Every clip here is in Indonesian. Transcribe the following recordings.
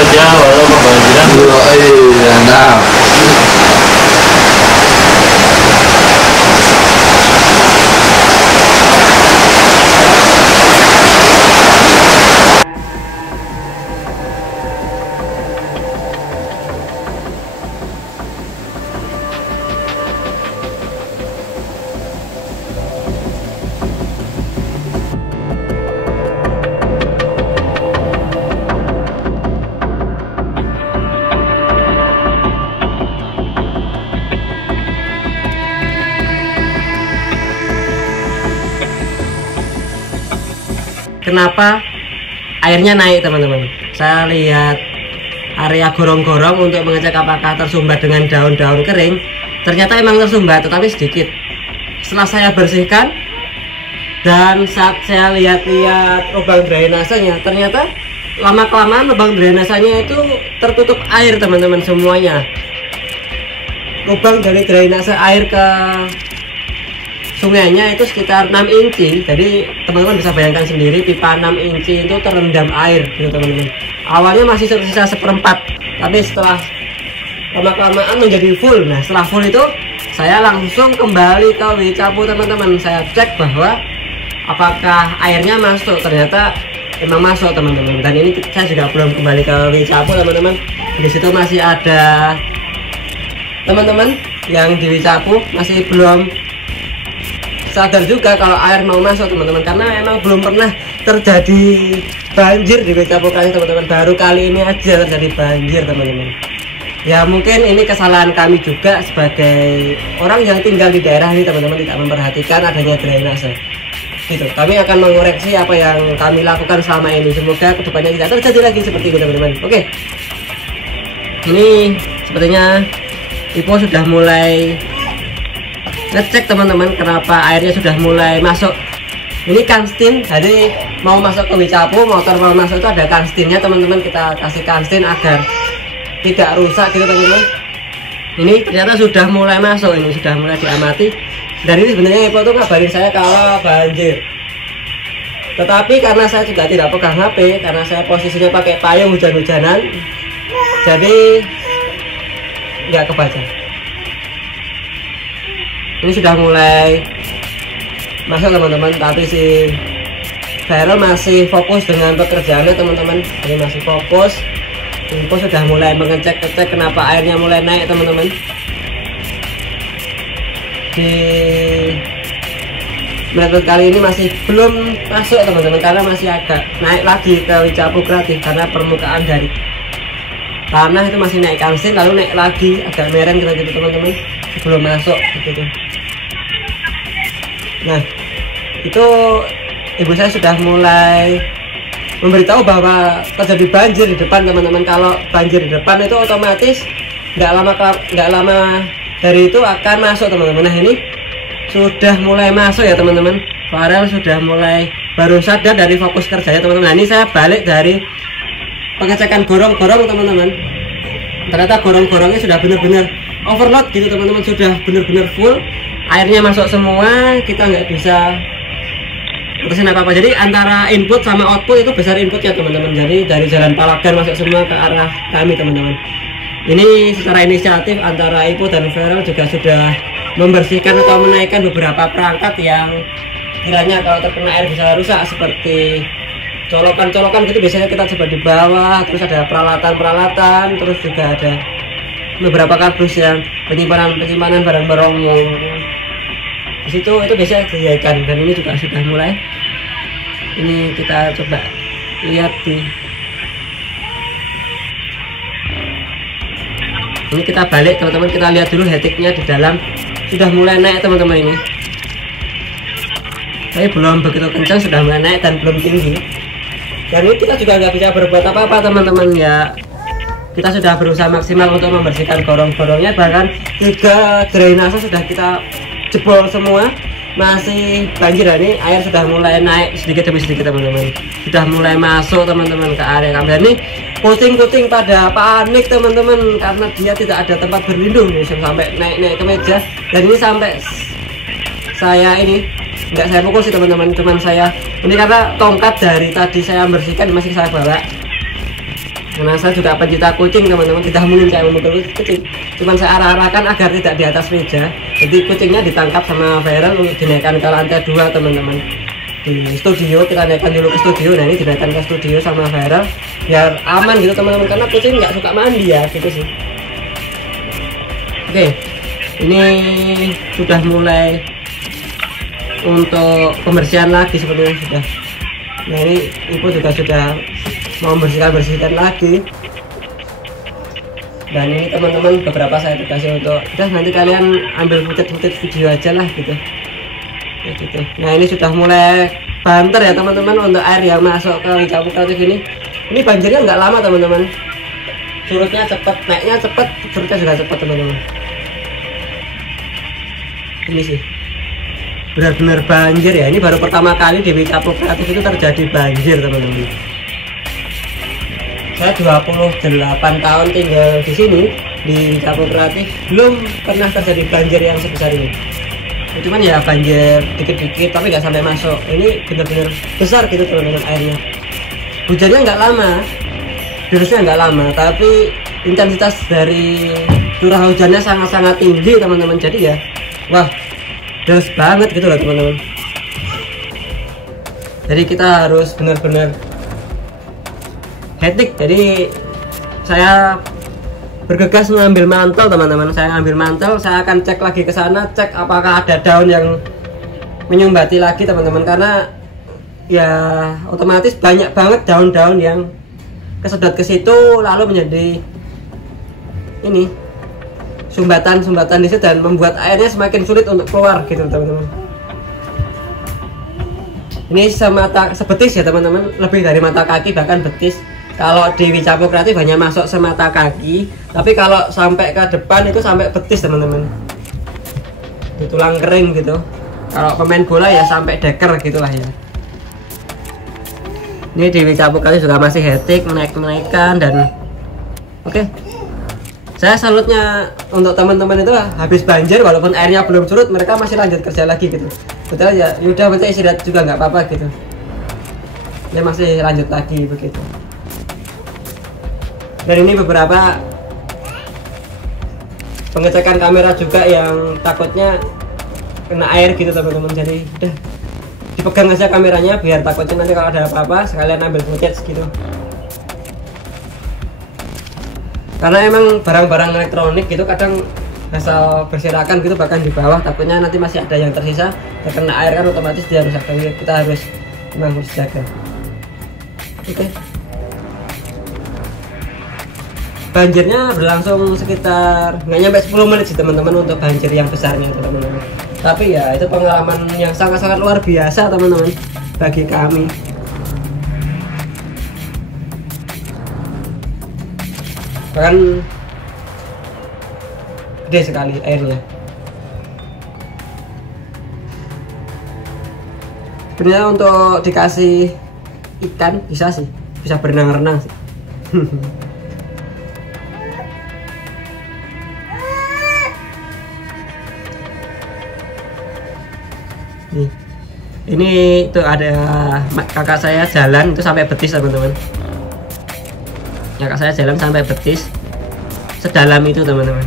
bekerja walau kebanjiran. Iya, nah. Kenapa airnya naik teman-teman? Saya lihat area gorong-gorong untuk mengecek apakah tersumbat dengan daun-daun kering. Ternyata emang tersumbat, tetapi sedikit. Setelah saya bersihkan dan saat saya lihat-lihat lubang drainasenya, ternyata lama-kelamaan lubang drainasenya itu tertutup air teman-teman semuanya. Lubang dari drainase air ke sungainya itu sekitar 6 inci. Jadi teman-teman bisa bayangkan sendiri, pipa 6 inci itu terendam air gitu teman-teman. Awalnya masih tersisa 1/4, tapi setelah lama-kelamaan menjadi full. Nah setelah full itu saya langsung kembali ke Wicapu teman-teman. Saya cek bahwa apakah airnya masuk. Ternyata emang masuk teman-teman. Dan ini saya juga belum kembali ke Wicapu teman-teman. Di situ masih ada teman-teman yang di Wicapu masih belum sadar juga kalau air mau masuk teman-teman, karena emang belum pernah terjadi banjir di Wicapu kali teman-teman. Baru kali ini aja terjadi banjir teman-teman. Ya mungkin ini kesalahan kami juga sebagai orang yang tinggal di daerah ini teman-teman, tidak memperhatikan adanya drainase gitu. Kami akan mengoreksi apa yang kami lakukan selama ini. Semoga kedepannya tidak terjadi lagi seperti ini teman-teman. Oke, ini sepertinya Ipo sudah mulai ngecek teman-teman kenapa airnya sudah mulai masuk. Ini kanstin, jadi mau masuk ke Wicapu, motor mau masuk itu ada kanstinnya teman-teman. Kita kasih kanstin agar tidak rusak gitu teman-teman. Ini ternyata sudah mulai masuk, ini sudah mulai diamati. Dan ini sebenarnya Ipo tuh ngabarin saya kalau banjir, tetapi karena saya juga tidak pegang HP, karena saya posisinya pakai payung hujan-hujanan, jadi nggak kebaca. Ini sudah mulai masuk teman-teman, tapi si Viral masih fokus dengan pekerjaannya teman-teman. Ini masih fokus. Info sudah mulai mengecek-ngecek kenapa airnya mulai naik teman-teman. Di menit kali ini masih belum masuk teman-teman, karena masih agak naik lagi ke Wicapu Kreatif karena permukaan dari tanah itu masih naik kansin, lalu naik lagi agak mereng gitu teman-teman, belum masuk gitu. Nah itu ibu saya sudah mulai memberitahu bahwa terjadi banjir di depan teman-teman. Kalau banjir di depan itu otomatis nggak lama dari itu akan masuk teman-teman. Nah ini sudah mulai masuk ya teman-teman. Farel sudah mulai baru sadar dari fokus kerjanya teman-teman. Nah ini saya balik dari pengecekan gorong-gorong teman-teman. Ternyata gorong-gorongnya sudah benar-benar overload gitu teman-teman, sudah benar-benar full, airnya masuk semua, kita nggak bisa putusin apa-apa. Jadi antara input sama output itu besar inputnya teman-teman. Jadi dari jalan Palagan masuk semua ke arah kami teman-teman. Ini secara inisiatif antara Ipo dan Viral juga sudah membersihkan atau menaikkan beberapa perangkat yang kiranya kalau terkena air bisa rusak, seperti colokan-colokan gitu biasanya kita coba di bawah, terus ada peralatan-peralatan, terus juga ada beberapa kardus yang penyimpanan barang-barang di situ, itu biasanya disediakan. Dan ini juga sudah mulai. Ini kita coba lihat di ini, kita balik teman-teman, kita lihat dulu hetiknya di dalam sudah mulai naik teman-teman. Ini tapi belum begitu kencang, sudah mulai naik dan belum tinggi. Dan ini kita juga nggak bisa berbuat apa-apa teman-teman ya. Kita sudah berusaha maksimal untuk membersihkan gorong-gorongnya, bahkan 3 drainase sudah kita jebol semua, masih banjir. Ini air sudah mulai naik sedikit demi sedikit teman-teman, sudah mulai masuk teman-teman ke area kami. Dan ini kucing-kucing pada panik teman-teman, karena dia tidak ada tempat berlindung nih, sampai naik-naik ke meja. Dan ini sampai saya ini nggak saya pukul sih teman-teman, cuman saya ini karena tongkat dari tadi saya bersihkan masih saya bawa. Karena saya juga pencinta kucing teman-teman, tidak mungkin saya memukul kucing, cuman saya arah-arahkan agar tidak di atas meja. Jadi kucingnya ditangkap sama Viral untuk dinaikkan ke lantai 2 teman-teman. Di studio kita naikkan dulu ke studio, nah ini dinaikkan ke studio sama Viral biar aman gitu teman-teman, karena kucing nggak suka mandi ya gitu sih. Oke, ini sudah mulai untuk pembersihan lagi sepertinya sudah. Nah ini ibu juga sudah mau bersihkan lagi. Dan ini teman-teman beberapa saya dikasih untuk udah nanti kalian ambil footage video aja lah gitu. Ya, gitu. Nah ini sudah mulai banter ya teman-teman untuk air yang masuk ke Wika Kreatif ini. Ini banjirnya nggak lama teman-teman. Surutnya cepat, naiknya cepat, surutnya juga cepat teman-teman. Ini sih benar-benar banjir ya. Ini baru pertama kali di Wika Kreatif itu terjadi banjir teman-teman. Saya 28 tahun tinggal di sini di Wika Kreatif, belum pernah terjadi banjir yang sebesar ini. Cuman ya banjir dikit-dikit tapi nggak sampai masuk. Ini benar-benar besar gitu teman-teman airnya. Hujannya nggak lama, derasnya nggak lama, tapi intensitas dari curah hujannya sangat-sangat tinggi teman-teman. Jadi ya, wah, deras banget gitu loh teman-teman. Jadi kita harus benar-benar hektik. Jadi saya bergegas mengambil mantel teman-teman. Saya ngambil mantel, saya akan cek lagi ke sana, cek apakah ada daun yang menyumbati lagi teman-teman, karena ya otomatis banyak banget daun-daun yang kesedot ke situ lalu menjadi ini sumbatan-sumbatan di situ dan membuat airnya semakin sulit untuk keluar gitu teman-teman. Ini sebetis ya teman-teman, lebih dari mata kaki bahkan betis. Kalau di Wika Kreatif hanya masuk semata kaki, tapi kalau sampai ke depan itu sampai betis teman-teman. Di tulang kering gitu. Kalau pemain bola ya sampai deker gitulah ya. Ini di Wika Kreatif juga masih hektik menaikkan dan oke. Saya salutnya untuk teman-teman itu habis banjir walaupun airnya belum surut mereka masih lanjut kerja lagi gitu. Betul ya, yaudah nanti istirahat juga nggak apa-apa gitu. Dia masih lanjut lagi begitu. Dan ini beberapa pengecekan kamera juga yang takutnya kena air gitu teman-teman. Jadi udah dipegang aja kameranya biar takutnya nanti kalau ada apa-apa sekalian ambil footage gitu. Karena emang barang-barang elektronik gitu kadang asal berserakan gitu bahkan di bawah, takutnya nanti masih ada yang tersisa terkena air kan otomatis dia rusak. Kita harus memang harus jaga. Oke. Banjirnya berlangsung sekitar nggak nyampe 10 menit sih teman-teman untuk banjir yang besarnya teman-teman. Tapi ya itu pengalaman yang sangat-sangat luar biasa teman-teman bagi kami. Bahkan gede sekali airnya. Sebenarnya untuk dikasih ikan bisa sih, bisa berenang-renang sih. Nih, ini tuh ada kakak saya jalan itu sampai betis teman-teman. Kakak saya jalan sampai betis, sedalam itu teman-teman.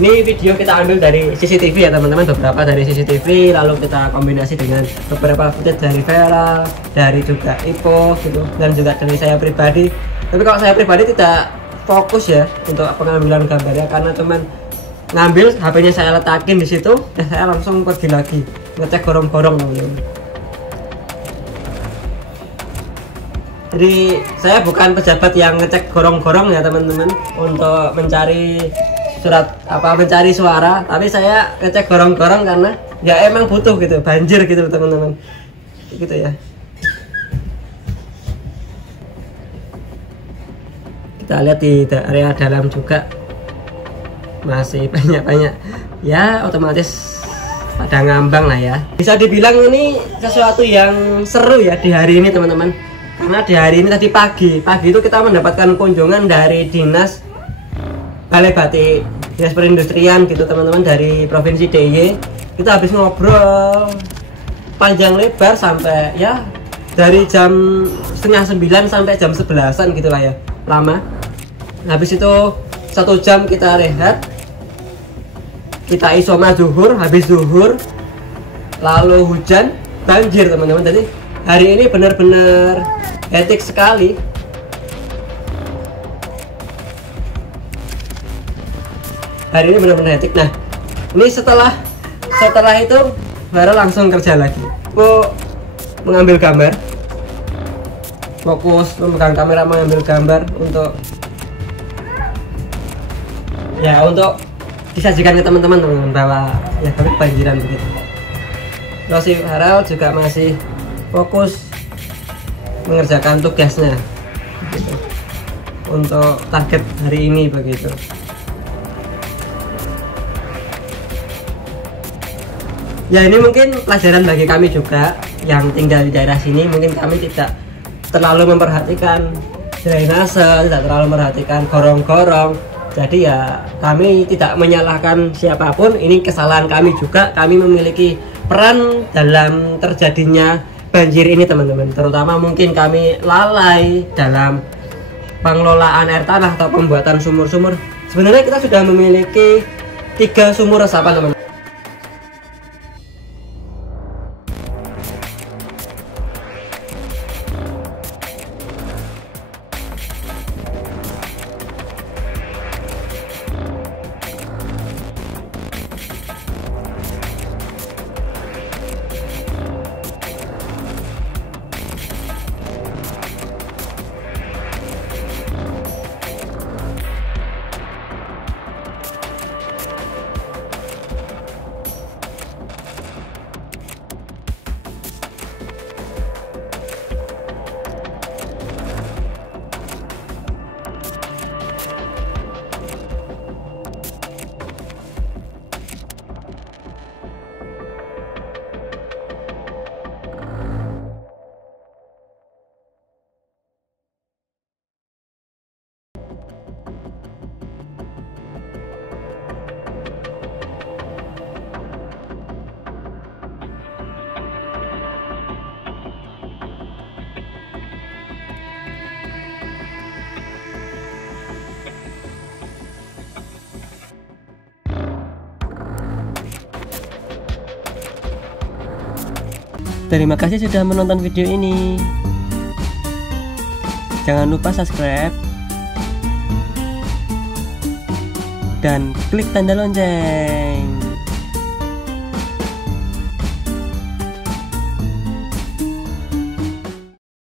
Ini video kita ambil dari CCTV ya teman-teman, beberapa dari CCTV lalu kita kombinasi dengan beberapa footage dari Vera, dari juga Ipo gitu, dan juga dari saya pribadi. Tapi kalau saya pribadi tidak fokus ya untuk pengambilan gambarnya karena cuman ngambil, HP-nya saya letakin di situ, dan saya langsung pergi lagi ngecek gorong-gorong teman-teman. Jadi saya bukan pejabat yang ngecek gorong-gorong ya teman-teman untuk mencari surat apa mencari suara, tapi saya ngecek gorong-gorong karena ya emang butuh gitu, banjir gitu teman-teman. Gitu ya. Kita lihat di area dalam juga masih banyak-banyak ya, otomatis pada ngambang lah ya. Bisa dibilang ini sesuatu yang seru ya di hari ini teman-teman, karena di hari ini tadi pagi itu kita mendapatkan kunjungan dari dinas Balai Batik, dinas perindustrian gitu teman-teman, dari provinsi DIY. Kita habis ngobrol panjang lebar sampai ya dari jam setengah 9 sampai jam 11-an gitulah ya, lama. Habis itu 1 jam kita rehat, kita isoma zuhur, habis zuhur lalu hujan, banjir teman-teman. Jadi hari ini benar-benar hektik sekali. Hari ini benar-benar hektik. Nah, ini setelah itu baru langsung kerja lagi. Aku mengambil gambar, fokus memegang kamera, mengambil gambar untuk disajikan ke teman-teman bahwa ya kami kebanjiran begitu. Terus si Farel juga masih fokus mengerjakan tugasnya gitu, untuk target hari ini begitu. Ya ini mungkin pelajaran bagi kami juga yang tinggal di daerah sini. Mungkin kami tidak terlalu memperhatikan drainase, tidak terlalu memperhatikan gorong-gorong. Jadi ya kami tidak menyalahkan siapapun. Ini kesalahan kami juga. Kami memiliki peran dalam terjadinya banjir ini teman-teman. Terutama mungkin kami lalai dalam pengelolaan air tanah atau pembuatan sumur-sumur. Sebenarnya kita sudah memiliki 3 sumur resapan teman-teman. Terima kasih sudah menonton video ini. Jangan lupa subscribe dan klik tanda lonceng.